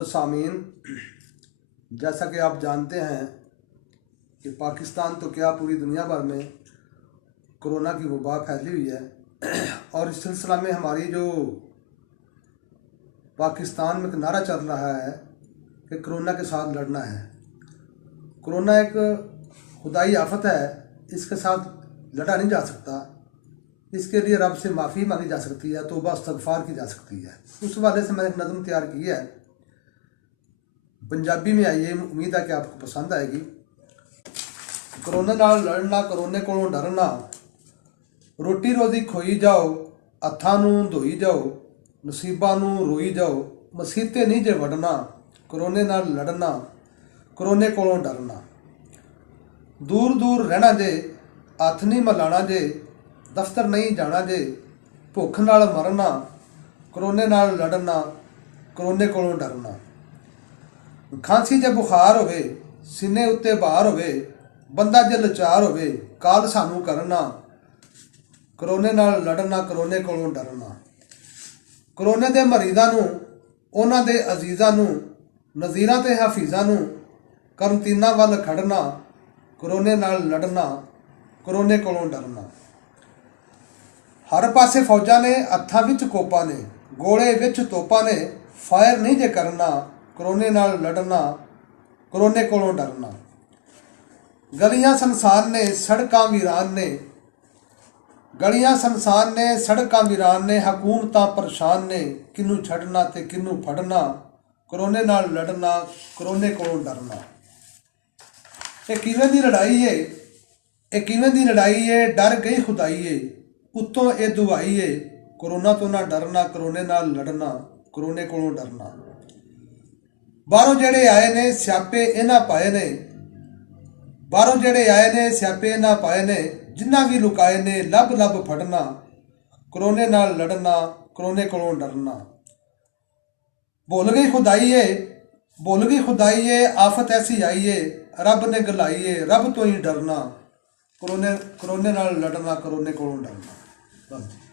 सामीन, जैसा कि आप जानते हैं कि पाकिस्तान तो क्या पूरी दुनिया भर में कोरोना की वबा फैली हुई है और इस सिलसिला में हमारी जो पाकिस्तान में एक नारा चल रहा है कि कोरोना के साथ लड़ना है। कोरोना एक खुदाई आफत है, इसके साथ लड़ा नहीं जा सकता। इसके लिए रब से माफ़ी मांगी जा सकती है, तौबा इस्तग़फ़ार की जा सकती है। उस वाले से मैंने एक नज़म तैयार की है, पंजाबी में आई है, उम्मीद है कि आपको पसंद आएगी। कोरोना नाल लड़ना, कोरोने कोलों डरना, रोटी रोज़ी खोई जाओ, हत्थां नूं धोई जाओ, नसीबां नूं रोई जाओ, मसीते नहीं जे वड़ना, कोरोने नाल लड़ना, कोरोने कोलों डरना। दूर दूर रहना जे, हत्थ नहीं मिलाना जे, दफ्तर नहीं जाना जे, भुख नाल मरना, कोरोने नाल लड़ना, कोरोने कोलों डरना। खांसी जे बुखार होवे, सीने उत्ते भार होवे, बंदा जे लाचार होवे, काल सानू करना, कोरोने नाल लड़ना, कोरोने कोलों डरना। कोरोने दे मरीज़ां नूं, उन्हां दे अजीज़ां नूं, नज़ीरां ते हफीज़ां नूं करंतीना वल खड़ना, कोरोने नाल लड़ना, कोरोने कोलों डरना। हर पासे फौजां ने, हत्थां विच कोपां ने, गोले विच तोपां ने, फायर नहीं जे करना, कोरोने नाल लड़ना, कोरोने कोलों डरना। गलियां संसार ने, सड़कां वीरान ने, गलियां संसार ने, सड़कां वीरान ने, हकूमतां परेशान ने, किनू छड़ना ते किनू फड़ना, कोरोने नाल लड़ना, कोरोने कोलों डरना। ये किवें दी लड़ाई है, ये किवें दी लड़ाई है, डर गई खुदाई है, उत्तों ये दुआई है, कोरोना तो ना डरना, कोरोने नाल लड़ना, कोरोने कोलों डरना। बाहरों जेड़े आए ने, स्यापे इन्हां पाए ने, बाहरों जेड़े आए ने, स्यापे इन्हां पाए ने, जिन्हां भी लुकाए ने, लब लब फड़ना, कोरोने नाल लड़ना, कोरोने कोलों डरना। भुल गई खुदाई है, भुल गई खुदाई है, आफत ऐसी आई है, रब ने गलाई है, रब तो ही डरना, कोरोने नाल लड़ना, कोरोने कोलों डरना। बस।